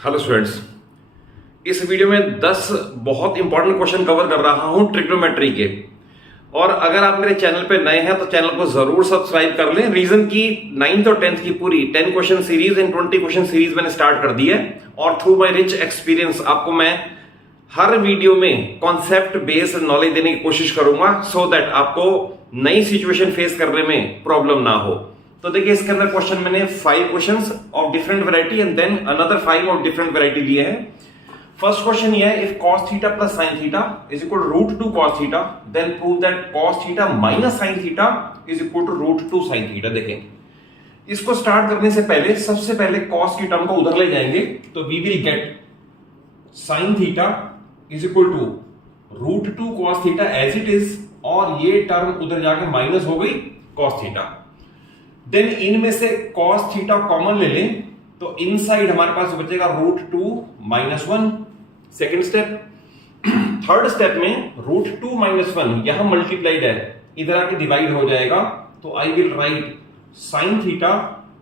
Hello students, इस video में 10 बहुत इंपॉर्टेंट क्वेश्चन कवर कर रहा हूं ट्रिग्नोमेट्री के। और अगर आप मेरे चैनल पे नए हैं तो चैनल को जरूर सब्सक्राइब कर लें। रीजन की 9th और 10th की पूरी 10 question series and 20 question series मैंने स्टार्ट कर दी है और थ्रू माय रिच एक्सपीरियंस आपको मैं हर वीडियो में कॉन्सेप्ट बेस्ड नॉलेज देने की कोशिश करूंगा सो दैट आपको नई सिचुएशन फेस करने में प्रॉब्लम ना हो। तो देखिए, इसके अंदर क्वेश्चन मैंने 5 questions of different variety and then another 5 of different variety लिए हैं। फर्स्ट क्वेश्चन ये है, if cos theta plus sin theta is equal to root 2 cos theta then prove that cos theta minus sin theta is equal to root 2 sin theta. देखें, इसको start करने से पहले सबसे पहले cos की टर्म को उधर ले जाएंगे तो we will get sin theta is equal to root 2 cos theta as it is, और ये टर्म उधर जाके माइनस हो गई cos थीटा। देन इनमें से cos थीटा कॉमन ले लें तो इनसाइड हमारे पास बचेगा root 2 minus 1। Second step, third step में रूट 2 माइनस 1 यहां मल्टीप्लाइड है, इधर आके डिवाइड हो जाएगा तो I will write sine theta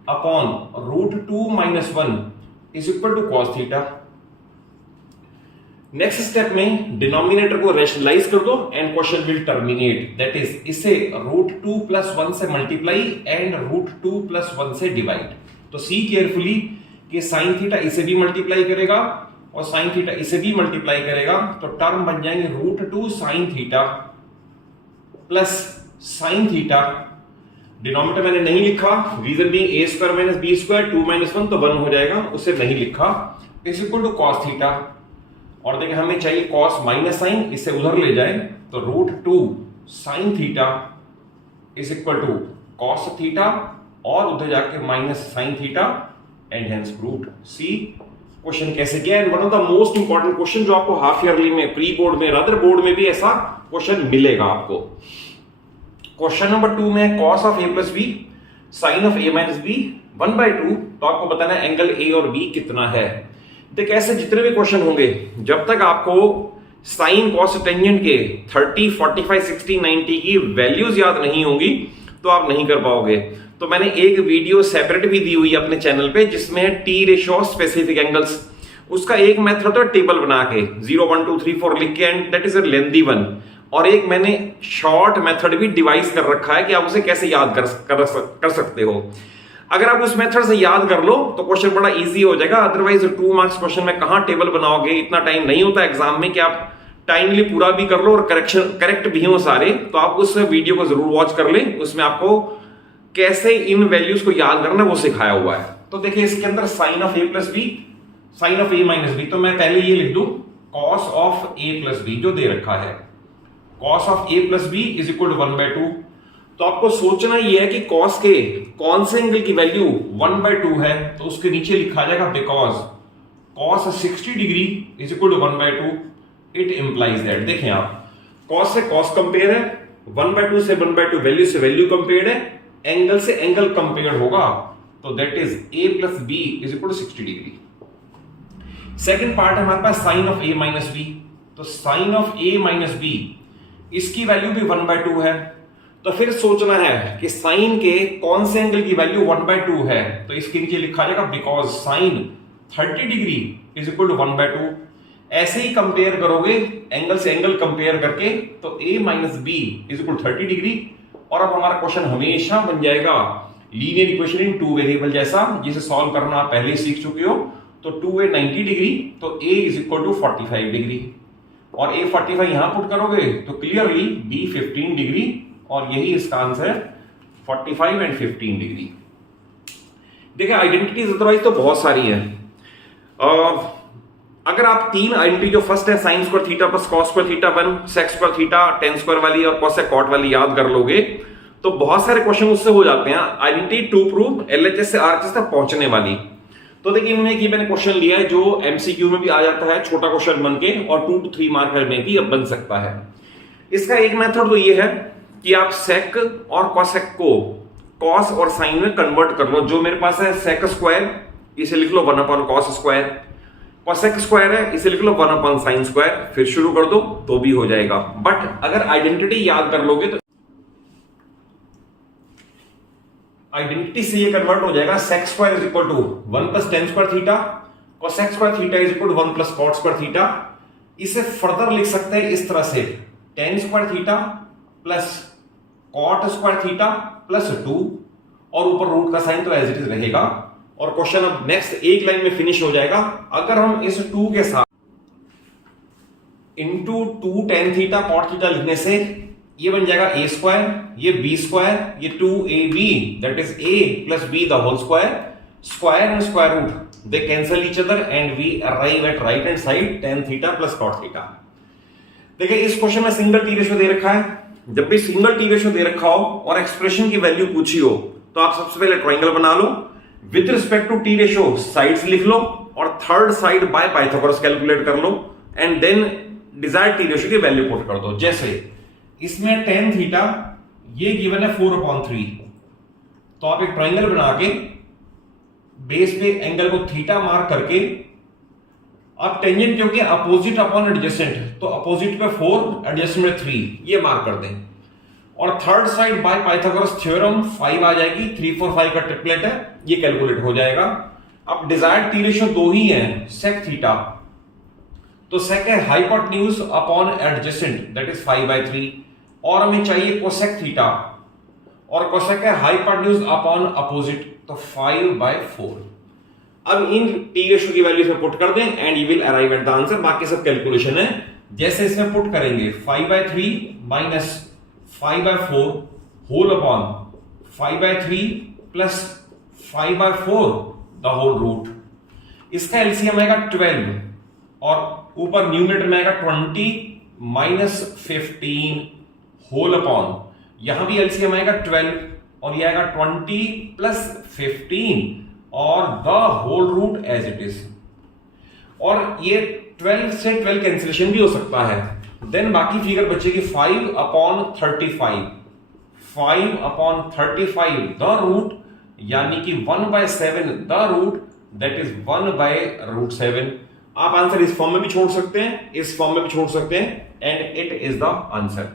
upon root 2 minus 1 is equal to cos theta. Next step में डिनोमिनेटर को रेशनलाइज कर दो and question will terminate, that is इसे रूट 2 प्लस 1 से मल्टीप्लाई एंड रूट 2 प्लस 1 से डिवाइड। तो सी केयरफुली कि sine theta इसे भी मल्टीप्लाई करेगा और साइन थीटा इसे भी मल्टीप्लाई करेगा तो टर्म बन जाएंगे root 2 sine theta plus sine theta. Denominator मैंने नहीं लिखा, रीजन भी a square minus B square 2 minus 1 तो 1 हो जाएगा, उसे नहीं लिखा, is equal to cos theta. और देखिए हमें चाहिए cos माइनस साइन, इसे उधर ले जाए तो root 2 sine theta is equal to cos theta और उधर जाके minus sine theta and hence root C. Question कैसे किया, and one of the most important question जो आपको हाफ ईयरली में, प्री बोर्ड में, रदर बोर्ड में भी ऐसा क्वेश्चन मिलेगा आपको। क्वेश्चन नंबर 2 में cos of a plus B sine of a minus b 1/2, तो आपको बताना है एंगल a और b कितना है। देख, ऐसे जितने भी क्वेश्चन होंगे जब तक आपको साइन कॉस टेंजेंट के 30, 45, 60, 90 की वैल्यूज याद नहीं होंगी तो आप नहीं कर पाओगे। तो मैंने एक वीडियो सेपरेट भी दी हुई है अपने चैनल पे जिसमें है टी रेशियो स्पेसिफिक एंगल्स। उसका एक मेथड है टेबल बना के 0, 1, 2, 3, 4 लिख के, and that is a lengthy one. और एक मैंने शॉर्ट मेथड भी डिवाइस कर रखा है कि आप उसे कैसे याद कर सकते हो। अगर आप उस मेथड से याद कर लो तो क्वेश्चन बड़ा इजी हो जाएगा। अदरवाइज 2 मार्क्स क्वेश्चन में कहां टेबल बनाओगे, इतना टाइम नहीं होता एग्जाम में कि आप टाइमली पूरा भी कर लो और करेक्ट भी हो सारे। तो आप उस वीडियो को जरूर वॉच कर लें, उसमें आपको कैसे इन वैल्यूज को याद करना वो सिखाया हुआ है। तो देखिए, इसके अंदर sine of a plus B sine of a minus B, तो मैं पहले ये लिख दूं cos of a plus B जो दे रखा है, cos of a plus B is equal to 1/2। तो आपको सोचना ये है कि cos के कौन से एंगल की वैल्यू 1/2 है, तो उसके नीचे लिखा जाएगा because cos 60 degree is equal to 1/2। It implies that, देखें आप, cos से cos कंपेयर है, 1/2 से 1/2 वैल्यू से वैल्यू कंपेयर्ड है, एंगल से एंगल कंपेयर्ड होगा, तो that is a plus B is equal to 60 degree. Second part है हमारे पास sine of a minus B, तो sine of a minus b इसकी वैल्यू भी 1/2 है। तो फिर सोचना है कि साइन के कौन से एंगल की वैल्यू 1/2 है, तो इसके नीचे लिखा जाएगा because sine 30 degree is equal to 1/2। ऐसे ही कंपेयर करोगे एंगल से एंगल कंपेयर करके तो a minus b is equal 30 degree. और अब हमारा क्वेश्चन हमेशा बन जाएगा लीनियर इक्वेशन इन 2 वेरिएबल जैसा, जिसे सॉल्व करना आप पहले सीख चुके हो। तो 2a 90 डिग्री तो a is equal to 45 degree, और a 45 यहां पुट करोगे तो क्लियरली b 15 डिग्री, और यही इसका आंसर है 45 एंड 15 डिग्री। देखिए, आइडेंटिटीज अदरवाइज तो बहुत सारी है। अगर आप 3 आइडेंटिटी, जो फर्स्ट है sine square theta plus cos square theta 1, sec square theta, tan square वाली और कोसेक कॉट वाली याद कर लोगे तो बहुत सारे क्वेश्चन उससे हो जाते हैं। आइडेंटिटी टू प्रूव एलएचएस से आरएचएस तक पहुंचने वाली। तो देखिए, इनमें एक मैंने क्वेश्चन लिया है जो एमसीक्यू में भी आ जाता है, छोटा क्वेश्चन बन के, और 2 to 3 मार्कर में भी अब बन सकता है। इसका एक मेथड तो ये है कि आप सेक और कॉसेक को कॉस और साइन में कन्वर्ट कर लो। जो मेरे पास है सेक स्क्वायर, इसे लिख लो 1/cos स्क्वायर, कॉसेक स्क्वायर है, इसे लिख लो 1/sin स्क्वायर, फिर शुरू कर दो तो भी हो जाएगा। बट अगर आइडेंटिटी याद कर लोगे तो आइडेंटिटी से ये कन्वर्ट हो जाएगा, sec square is equal to 1 plus tan square theta cosec square theta is equal to 1 plus cot square theta. इसे फर्दर लिख सकते हैं इस तरह से, tan square theta plus cot square theta plus 2 और ऊपर रूट का साइन तो एज इट इज रहेगा। और क्वेश्चन अब नेक्स्ट एक लाइन में फिनिश हो जाएगा। अगर हम इस 2 के साथ into 2 tan theta cot theta लिखने से ये बन जाएगा a स्क्वायर, ये b स्क्वायर, ये 2ab that is a plus b the whole square, square and square root they cancel each other and we arrive at right hand side tan theta plus cot theta. देखिए इस question में single T ratio दे रखा है। जब भी single T ratio दे रखा हो और एक्सप्रेशन की वैल्यू पूछी हो तो आप सबसे पहले ट्रायंगल बना लो, with respect to T ratio sides लिख लो और third side by Pythagoras calculate कर लो and then desired T ratio की वैल्यू पुट कर दो। जैसे इसमें tan थीटा ये गिवन है 4/3, तो आप एक ट्रायंगल बना के बेस पे एंगल को थीटा मार्क करके अब टेंजेंट क्योंकि अपोजिट अपॉन एडजेसेंट तो अपोजिट पे 4 एडजेसेंट में 3 ये मार्क कर दें और third side by Pythagoras theorem 5 आ जाएगी, 3 4 5 का ट्रिपलेट है ये कैलकुलेट हो जाएगा। अब डिजायर्ड टी रेशियो 2 ही है, sec थीटा तो sec है hypotenuse upon adjacent that is 5/3 और हमें चाहिए कोसेक थीटा और कोसेक है हाइपोटेन्यूज अपॉन अपोजिट तो 5/4। अब इन टी रेशियो की वैल्यू में पुट कर दें and you will arrive at the answer. बाकी सब कैलकुलेशन है। जैसे इसमें पुट करेंगे 5/3 minus 5/4 whole upon 5/3 plus 5/4 the whole root. इसका एलसीएम आएगा 12 और ऊपर न्यूमरेटर में आएगा 20 माइनस 15 होल अपॉन, यहां भी एलसीएम आएगा 12 और यह आएगा 20 प्लस 15 और the whole root as it is. और ये 12 से 12 कैंसिलेशन भी हो सकता है। देन बाकी फिगर बचेगी 5/35 5/35 द रूट यानी कि 1/7 द रूट दैट इज 1/√7। आप आंसर इस फॉर्म में भी छोड़ सकते हैं, इस फॉर्म में भी छोड़ सकते हैं and it is the answer.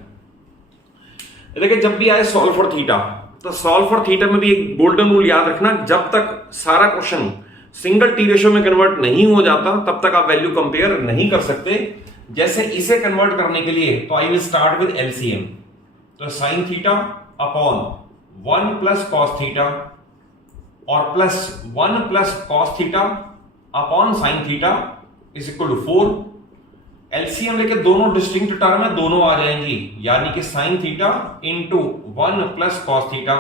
देखिए जब भी आए सॉल्व फॉर थीटा तो सॉल्व फॉर थीटा में भी एक गोल्डन रूल याद रखना, जब तक सारा क्वेश्चन सिंगल टी रेशियो में कन्वर्ट नहीं हो जाता तब तक आप वैल्यू कंपेयर नहीं कर सकते। जैसे इसे कन्वर्ट करने के लिए तो I will start with LCM, तो sine theta upon 1 plus cos theta और plus 1 plus cos theta upon sine theta is equal to 4। LCM लेके दोनों डिस्टिंक्ट टर्म है, दोनों आ जाएंगी यानी कि sign theta into 1 plus cos theta.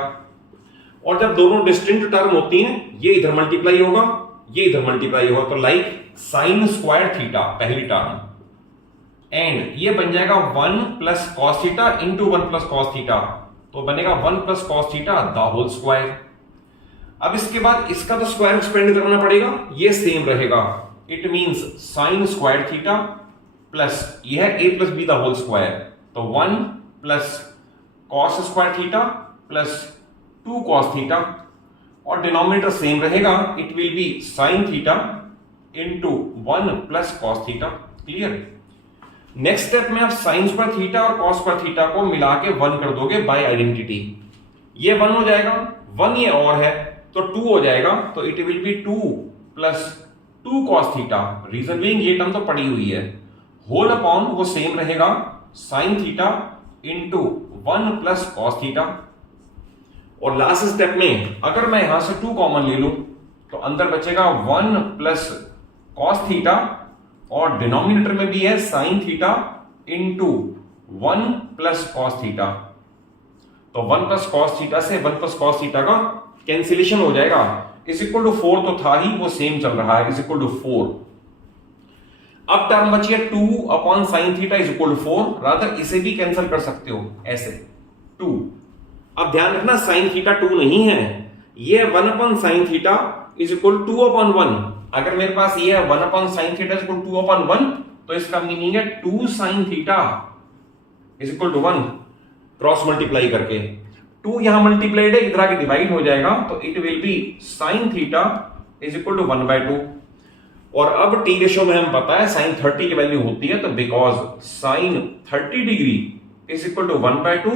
और जब दोनों डिस्टिंक्ट टर्म होती हैं ये इधर मल्टीप्लाई होगा ये इधर मल्टीप्लाई होगा, तो लाइक साइन स्क्वायर थीटा पहली टर्म एंड ये बन जाएगा 1 plus cos theta into 1 plus cos theta, तो बनेगा 1 plus cos theta the whole square. अब इसके बाद इसका तो स्क्वायर एक्सपेंड करना पड़ेगा, ये सेम रहेगा, it means sine square theta plus यह है a plus b the whole square, तो 1 plus cos square theta plus 2 cos theta और डिनोमिनेटर सेम रहेगा, it will be sine theta into 1 plus cos theta. Clear. Next step में आप sine square theta और cos square theta को मिला के 1 कर दोगे बाय आइडेंटिटी, ये 1 हो जाएगा, 1 ये और है तो 2 हो जाएगा, तो it will be 2 plus 2 cos theta, reason being ये टर्म तो पड़ी हुई है, होल अपॉन वो सेम रहेगा sine theta into 1 plus cos theta. और लास्ट स्टेप में अगर मैं यहां से 2 कॉमन ले लूं तो अंदर बचेगा 1 प्लस कॉस थीटा और डिनोमिनेटर में भी है sign theta into 1 plus cos theta, तो 1 प्लस कॉस थीटा से 1 प्लस कॉस थीटा का कैंसिलेशन हो जाएगा, इज इक्वल टू 4 तो था ही, वो सेम चल रहा है, इज इक्वल टू 4। अब टर्म बची है 2 upon sine theta is equal to 4, rather इसे भी कैंसिल कर सकते हो ऐसे 2। अब ध्यान रखना साइन थीटा 2 नहीं है, ये 1 upon sine theta is equal 2 upon 1। अगर मेरे पास ये है 1 upon sine theta is equal 2 upon 1 तो इसका मीनिंग है 2 sine theta is equal to 1 cross multiply करके, 2 यहां मल्टीप्लाइड है, इधर आके डिवाइड हो जाएगा, तो it will be sine theta is equal to 1/2। और अब टी रेशियो में हम पता है साइन 30 की वैल्यू होती है, तो because sine 30 degree is equal to 1/2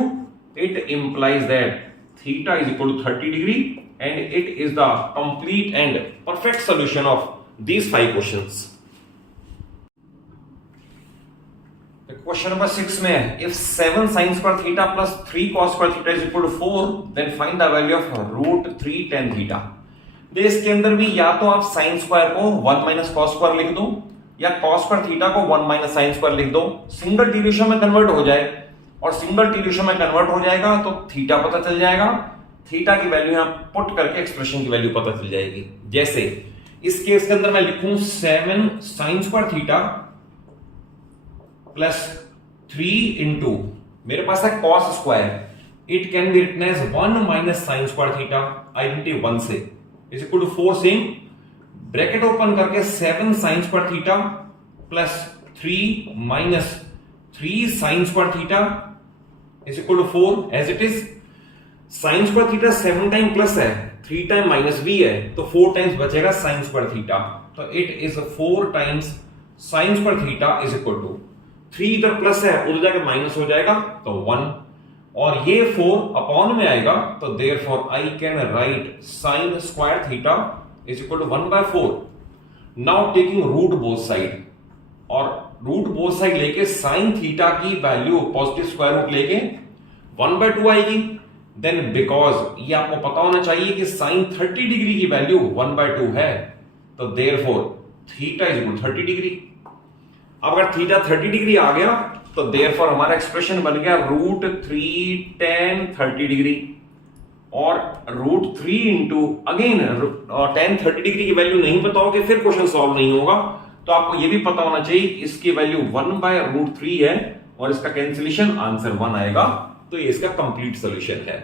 it implies that theta is equal to 30 degree and it is the complete and perfect solution of these 5 questions. Question number 6 में if 7 sin square theta plus 3 cos square theta is equal to 4, then find the value of root 3 tan theta. देखिए इसके अंदर भी या तो आप sin square को 1 minus cos square लिख दो या cos square theta को 1 minus sin square लिख दो, सिंगल डिल्यूशन में कन्वर्ट हो जाए और सिंगल डिल्यूशन में कन्वर्ट हो जाएगा तो थीटा पता चल जाएगा, थीटा की वैल्यू यहां पुट करके एक्सप्रेशन की वैल्यू पता चल जाएगी। जैसे इस केस के अंदर मैं लिखूं 7 sin square theta plus 3 into मेरे पास है cos square, it can be written as 1 minus sine square theta, identity 1 से is equal to 4 same bracket open करके 7 sine square theta plus 3 minus 3 sine square theta is equal to 4 as it is. Sine square theta 7 time plus है, 3 time minus भी है तो 4 times बचेगा sine square theta, तो it is 4 times sine square theta is equal to 3 इधर plus है उधर जाके माइनस हो जाएगा तो 1 और ये 4 अपॉन में आएगा तो therefore I can write sine square theta is equal to 1/4। Now taking root both side और रूट बोथ साइड लेके साइन थीटा की वैल्यू पॉजिटिव स्क्वायर रूट लेके 1/2 आएगी। देन बिकॉज ये आपको पता होना चाहिए कि साइन 30 डिग्री की वैल्यू 1/2 है तो therefore theta is equal 30 degree. अगर थीटा 30 डिग्री आ गया तो देयरफॉर हमारा एक्सप्रेशन बन गया रूट 3 tan 30 डिग्री और root 3 into again tan 30 degree की वैल्यू नहीं पता होगी फिर क्वेश्चन सॉल्व नहीं होगा, तो आपको यह भी पता होना चाहिए इसकी वैल्यू 1/√3 है और इसका कैंसिलेशन आंसर 1 आएगा, तो ये इसका कंप्लीट सोल्यूशन है।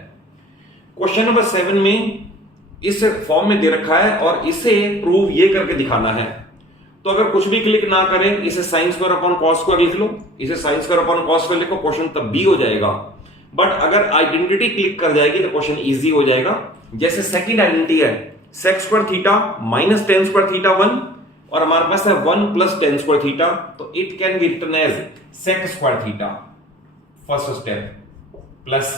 क्वेश्चन नंबर 7 में इस फॉर्म में दे रखा है और इसे प्रूव ये करके दिखाना है, तो अगर कुछ भी क्लिक ना करें इसे sine square upon cos square लिख लो, इसे sine square upon cos square लिखो, क्वेश्चन तब भी हो जाएगा। बट अगर आइडेंटिटी क्लिक कर जाएगी तो क्वेश्चन इजी हो जाएगा। जैसे सेकंड आइडेंटिटी है sec square theta minus tan square theta 1 और हमारे पास है 1 प्लस tan स्क्वायर थीटा, तो it can be written as sec square theta first step plus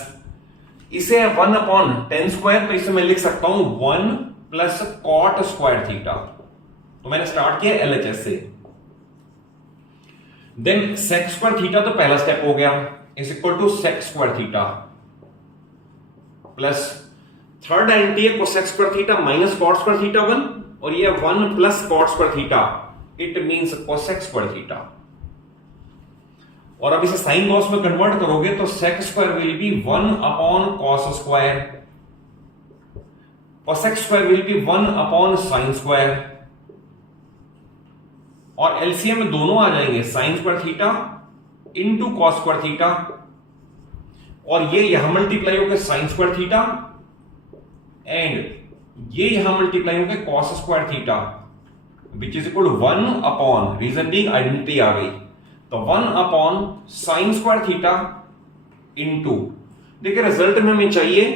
इसे 1 अपॉन tan स्क्वायर, तो इसे मैं लिख सकता हूं 1 प्लस cot स्क्वायर थीटा, तो मैंने स्टार्ट किया LHS से। देन sec स्क्वायर थीटा तो पहला स्टेप हो गया is equal to sec square theta plus third identity है cosec square theta minus cot square theta 1 और ये 1 plus cot square theta, it means cosec square theta. और अब इसे साइन कॉस में कन्वर्ट करोगे तो sec square will be 1 upon cos square, cosec square will be 1 upon sin square और LCM में दोनों आ जाएंगे sign square theta into cos square theta और ये यहां मल्टीप्लाई होकर साइन स्क्वायर थीटा एंड ये यहां मल्टीप्लाई होकर cos square theta which is equal to 1 upon, reason being identity आ गई, तो 1 upon sine square theta into, देखिए रिजल्ट में हमें चाहिए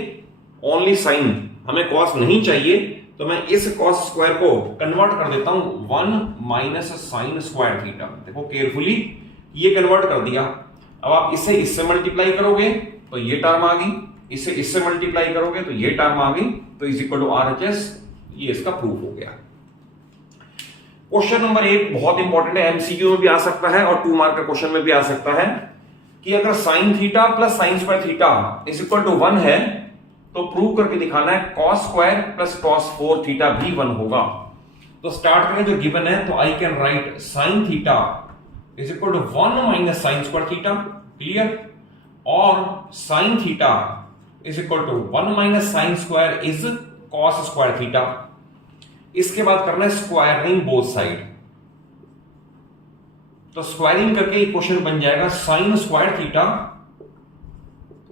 ओनली साइन, हमें कॉस नहीं चाहिए, तो मैं इस cos स्क्वायर को कन्वर्ट कर देता हूं 1 माइनस साइन स्क्वायर थीटा। देखो केयरफुली ये कन्वर्ट कर दिया। अब आप इसे इससे मल्टीप्लाई करोगे तो ये टर्म आ गई, इसे इससे मल्टीप्लाई करोगे तो ये टर्म आ गई, तो इज इक्वल टू RHS, ये इसका प्रूफ हो गया। क्वेश्चन नंबर 8 बहुत इंपॉर्टेंट है, एमसीक्यू में भी आ सकता है और 2 मार्क का क्वेश्चन में भी आ सकता है कि अगर sine theta plus sine square theta is equal to 1 है तो प्रूव करके दिखाना है cos square plus cos 4 theta भी 1 होगा। तो स्टार्ट करें जो गिवन है, तो I can write sine theta is equal to 1 minus sine square theta, clear, और sine theta is equal to 1 minus sine square is cos square theta. इसके बाद करना है स्क्वायरिंग बोथ साइड, तो स्क्वायरिंग करके इक्वेशन बन जाएगा sine square theta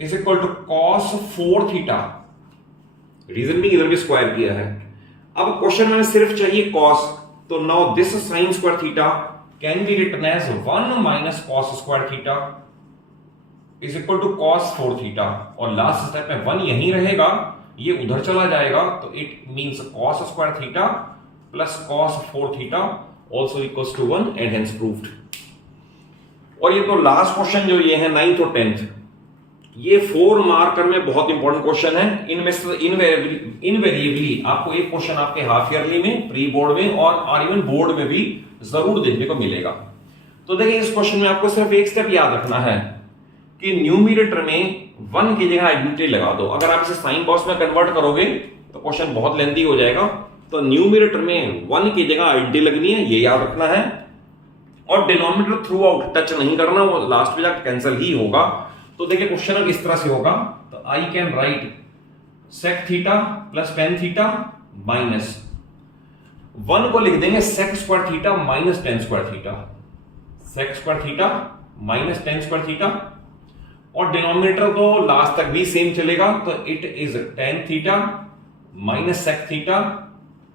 is equal to cos 4 theta, reason भी इधर भी स्क्वायर किया है। अब क्वेश्चन में सिर्फ चाहिए cos, तो now this sine square theta can be written as 1 minus cos square theta is equal to cos 4 theta, और लास्ट स्टेप में 1 यहीं रहेगा, ये उधर चला जाएगा, तो इट मींस cos square theta plus cos 4 theta also equals to 1 and hence proved. और ये तो लास्ट क्वेश्चन जो ये है 9th और 10th, ये 4 मार्कर में बहुत इंपॉर्टेंट क्वेश्चन है। इनमें से इनवेरिएबली आपको एक क्वेश्चन आपके हाफ ईयरली में, प्री बोर्ड में और इवन बोर्ड में भी जरूर देखने को मिलेगा। तो देखिए इस क्वेश्चन में आपको सिर्फ एक स्टेप याद रखना है कि न्यूमरेटर में 1 की जगह आइडेंटिटी लगा दो। अगर आप इसे साइन बॉक्स में कन्वर्ट करोगे तो क्वेश्चन बहुत लेंथी हो जाएगा। तो न्यूमरेटर में 1 की जगह आइडेंटिटी लगनी है, ये याद रखना है। और डिनोमिनेटर थ्रू आउट टच नहीं करना, वो लास्ट में जाकर कैंसिल ही होगा। तो देखिए क्वेश्चन अब इस तरह से होगा, तो I can write sec theta plus tan theta minus 1 को लिख देंगे sec square theta minus tan square theta, sec square theta minus tan square theta. और डिनोमिनेटर तो लास्ट तक भी सेम चलेगा, तो it is tan theta minus sec theta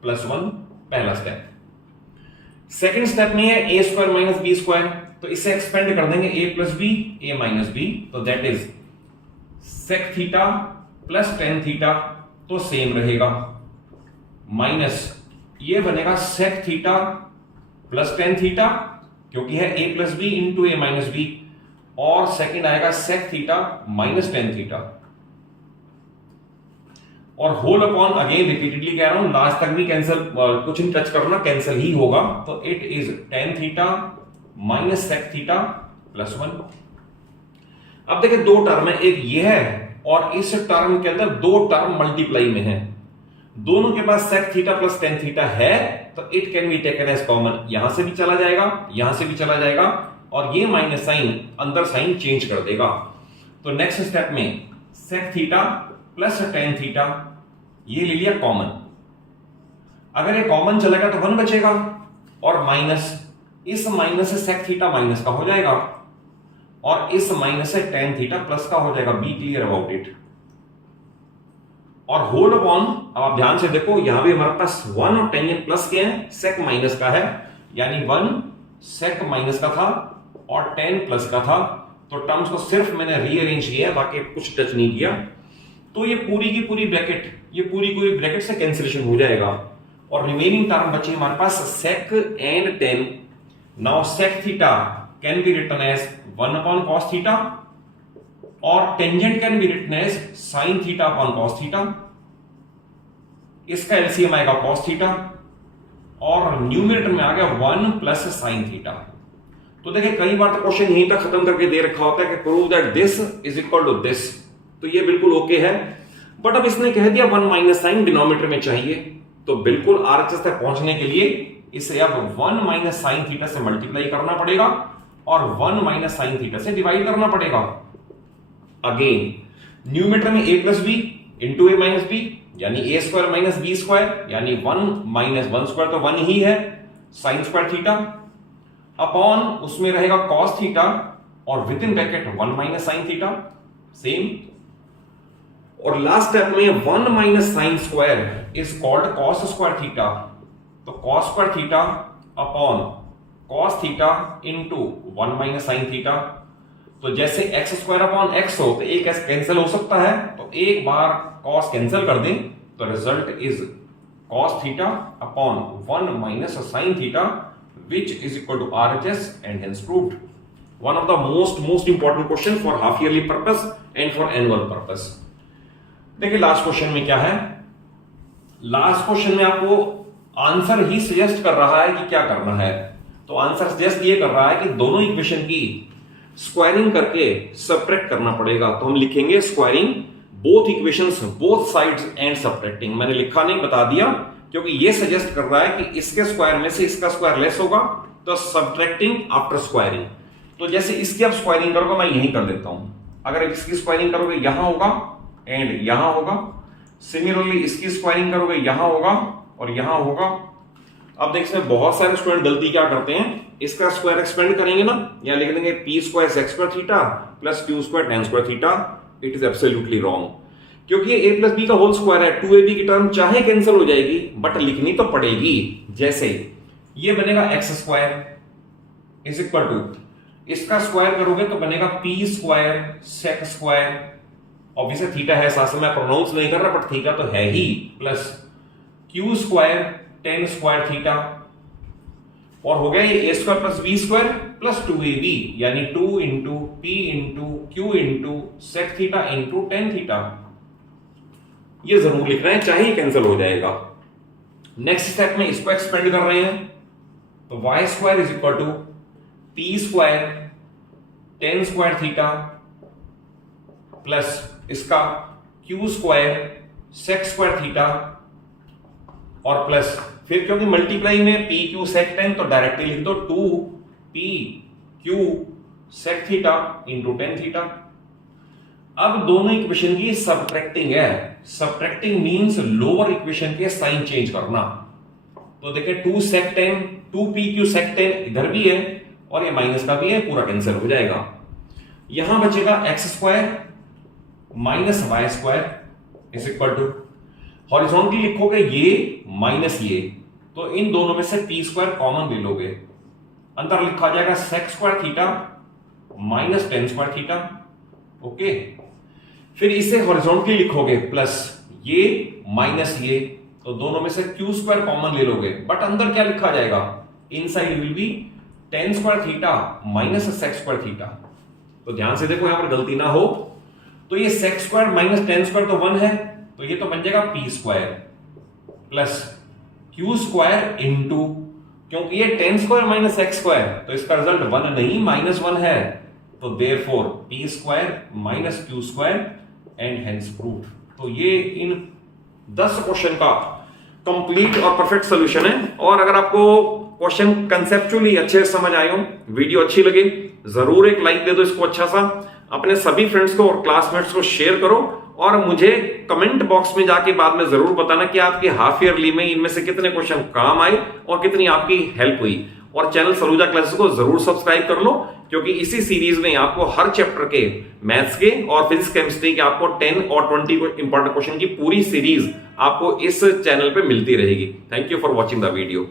plus 1 पहला स्टेप। सेकेंड स्टेप में है A square minus B square, तो इसे एक्सपेंड कर देंगे A plus B, A minus B, तो that is sec theta plus tan theta, तो सेम रहेगा, माइनस ये बनेगा sec theta plus tan theta क्योंकि है A plus B into A minus B, और सेकेंड आएगा sec theta minus tan theta, और होल अपॉन अगेन रिपीटेडली कह रहा हूं, लास्ट तक भी कैंसिल, कुछ नहीं टच करना, कैंसिल ही होगा। तो it is tan theta minus sec theta plus 1। अब देखिए दो टर्म है, एक ये है और इस टर्म के अंदर दो टर्म मल्टीप्लाई में है, दोनों के पास sec theta plus tan theta है, तो it can be taken as common, यहां से भी चला जाएगा, यहां से भी चला जाएगा, और ये माइनस साइन अंदर साइन चेंज कर देगा। तो नेक्स्ट स्टेप में sec theta plus tan theta ये ले लिया कॉमन, अगर ये कॉमन चलेगा तो 1 बचेगा, और माइनस इस माइनस से सेक थीटा माइनस का हो जाएगा, और इस माइनस से टेन थीटा प्लस का हो जाएगा। Be clear about it. और होल अपॉन, अब आप ध्यान से देखो, यहां भी हमारे पास 1 और टेन प्लस के हैं, सेक माइनस का है, यानी 1 सेक माइनस का था और 10 प्लस का था, तो टर्म्स को सिर्फ मैंने रीअरेंज किया, बाकी कुछ टच नहीं किया। तो ये पूरी की पूरी ब्रैकेट, ये पूरी ब्रैकेट से कैंसिलेशन हो जाएगा, और रिमेनिंग टर्म बची हमारे पास sec and 10। Now sec theta can be written as 1 upon cos theta, और tangent can be written as sine theta upon cos theta, इसका एलसीएम आएगा कॉस थीटा, और न्यूमरेटर में आ गया 1 प्लस साइन थीटा। तो देखिए कई बार तो क्वेश्चन यहीं तक खत्म करके दे रखा होता है कि prove that this is equal to this, तो ये बिल्कुल ओके है। बट अब इसने कह दिया 1 माइनस साइन डिनोमिनेटर में चाहिए, तो बिल्कुल आरएचएस तक पहुंचने के लिए इसे अब 1 माइनस साइन थीटा से मल्टीप्लाई करना पड़ेगा और 1 माइनस साइन थीटा से डिवाइड करना पड़ेगा। अगेन न्यूमरेटर में a plus B into A minus B, यानी A square minus B square, यानी 1 माइनस 1 स्क्वायर तो 1 ही है, साइन स्क्वायर थीटा, अपॉन उसमें रहेगा कॉस थीटा, और within bracket 1 minus sine theta, same. और लास्ट स्टेप में 1 minus sine square is called cos square theta, तो cos square theta upon cos theta into 1 minus sine theta. तो जैसे x square upon x हो तो एक x cancel हो सकता है, तो एक बार कॉस कैंसिल कर दें, तो result is cos theta upon 1 minus sine theta, which is equal to RHS and hence proved. One of the most important question for half yearly purpose and for annual purpose. देखिए last question में क्या है, last question में आपको answer ही suggest कर रहा है कि क्या करना है। तो आंसर सजेस्ट ये कर रहा है कि दोनों इक्वेशन की स्क्वायरिंग करके सब्ट्रैक्ट करना पड़ेगा। तो हम लिखेंगे squaring both equations both sides and subtracting. मैंने लिखा नहीं, बता दिया, क्योंकि ये सजेस्ट कर रहा है कि इसके स्क्वायर में से इसका स्क्वायर लेस होगा, तो सब्ट्रैक्टिंग आफ्टर स्क्वायरिंग। तो जैसे इसकी आप स्क्वायरिंग करोगे, मैं यही कर देता हूं, अगर इसकी स्क्वायरिंग करोगे यहां होगा एंड यहां होगा, सिमिलरली इसकी स्क्वायरिंग करोगे यहां होगा और यहां होगा। अब देख इसमें बहुत सारे स्टूडेंट गलती क्या करते हैं, इसका स्क्वायर एक्सपेंड करेंगे ना, या लिख देंगे P square sec square theta plus Q square tan square theta. It is absolutely wrong, क्योंकि ये a प्लस बी का होल स्क्वायर है, 2ab की टर्म चाहे कैंसिल हो जाएगी बट लिखनी तो पड़ेगी। जैसे ये बनेगा X square is equal to, इसका स्क्वायर करोगे तो बनेगा P square sec square, obviously theta है साथ में, मैं प्रोनाउंस नहीं कर रहा बट थीटा तो है ही, plus Q square tan square theta. और हो गया ये a square plus b square plus 2ab, यानी 2 into p into q into sec theta into tan theta. ये जरूर लिखना है, चाहे कैंसिल हो जाएगा। नेक्स्ट स्टेप में इसको एक्सपेंड कर रहे हैं, तो y square is equal to p square tan square theta plus इसका q square sec square theta, और प्लस फिर क्योंकि मल्टीप्लाई में p q सेक टेन तो डायरेक्टली लिख दो 2p q sec theta into tan theta. अब दोनों इक्वेशन की सबट्रैक्टिंग है। सबट्रैक्टिंग मींस लोअर इक्वेशन के साइन चेंज करना। तो देखिए 2 sec tan 2p q sec tan इधर भी है और ये माइनस का भी है, पूरा कैंसिल हो जाएगा। यहां बचेगा X square minus Y square is equal to, horizontally लिखोगे ये माइनस ये, तो इन दोनों में से p स्क्वायर कॉमन ले लोगे, अंदर लिखा जाएगा sec square theta minus tan square theta. Okay, फिर इसे हॉरिजॉन्टली लिखोगे प्लस ये माइनस ये, तो दोनों में से q स्क्वायर कॉमन ले लोगे, बट अंदर क्या लिखा जाएगा, inside will be tan square theta minus sec square theta. तो ध्यान से देखो यहां पर गलती ना हो, तो ये sec square minus tan square तो 1 है, तो ये तो बन जाएगा p square plus q square into, क्योंकि ये tan square minus X square तो इसका रिजल्ट 1 नहीं -1 है, तो therefore p square minus q square and hence proved. तो ये इन 10 क्वेश्चन का कंप्लीट और परफेक्ट सॉल्यूशन है। और अगर आपको क्वेश्चन कंसेप्चुअली अच्छे से समझ आए हो, वीडियो अच्छी लगे, जरूर एक लाइक दे दो इसको अच्छा सा, अपने सभी फ्रेंड्स को और क्लासमेट्स को शेयर करो, और मुझे कमेंट बॉक्स में जाके बाद में जरूर बताना कि आपके हाफ ईयरली में इनमें से कितने क्वेश्चन काम आए और कितनी आपकी हेल्प हुई। और चैनल सलूजा क्लासेस को जरूर सब्सक्राइब कर लो, क्योंकि इसी सीरीज में आपको हर चैप्टर के मैथ्स के और फिजिक्स केमिस्ट्री के आपको 10 और 20 इंपॉर्टेंट क्वेश्चन की पूरी सीरीज आपको इस चैनल पे मिलती रहेगी। Thank you for watching the video.